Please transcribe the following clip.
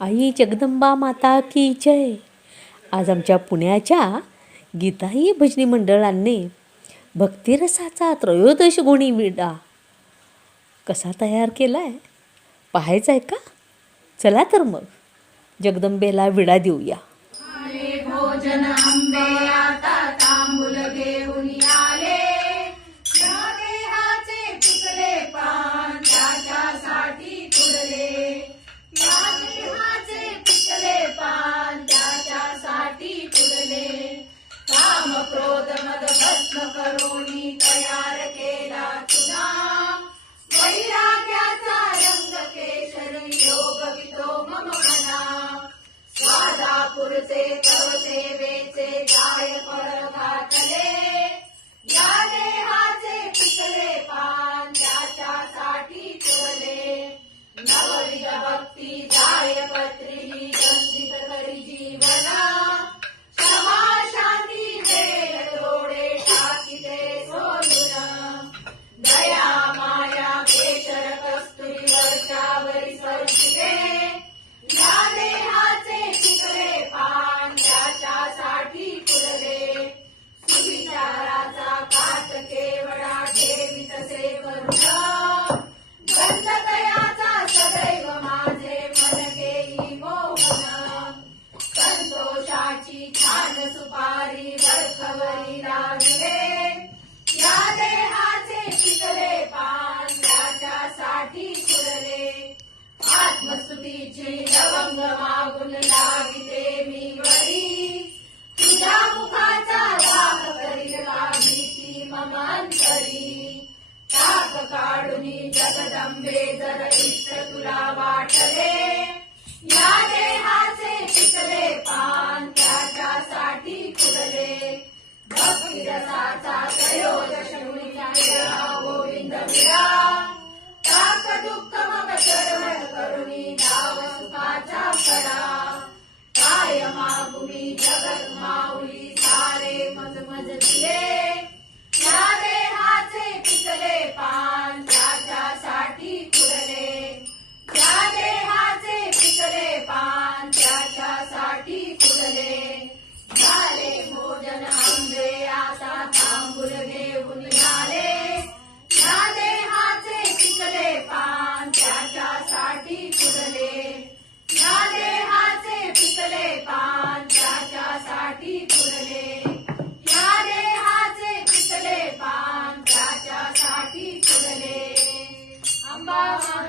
आई जगदंबा माता की जय. आज आमच्या पुण्याच्या गीताई भजनी मंडळांनी भक्तिरसाचा त्रयोदश गुणी विडा कसा तयार केला आहे पाहायचा आहे का? चला तर मग. जगदंबेला विडा देऊया. आत्मस्तुतीची लवंग मागून लाविते मी वरी. तुझ्या मुखाचा राग करील भीती ममांतरी. ताक काढून जगदंबे जर इष्ट तुला वाट Oh.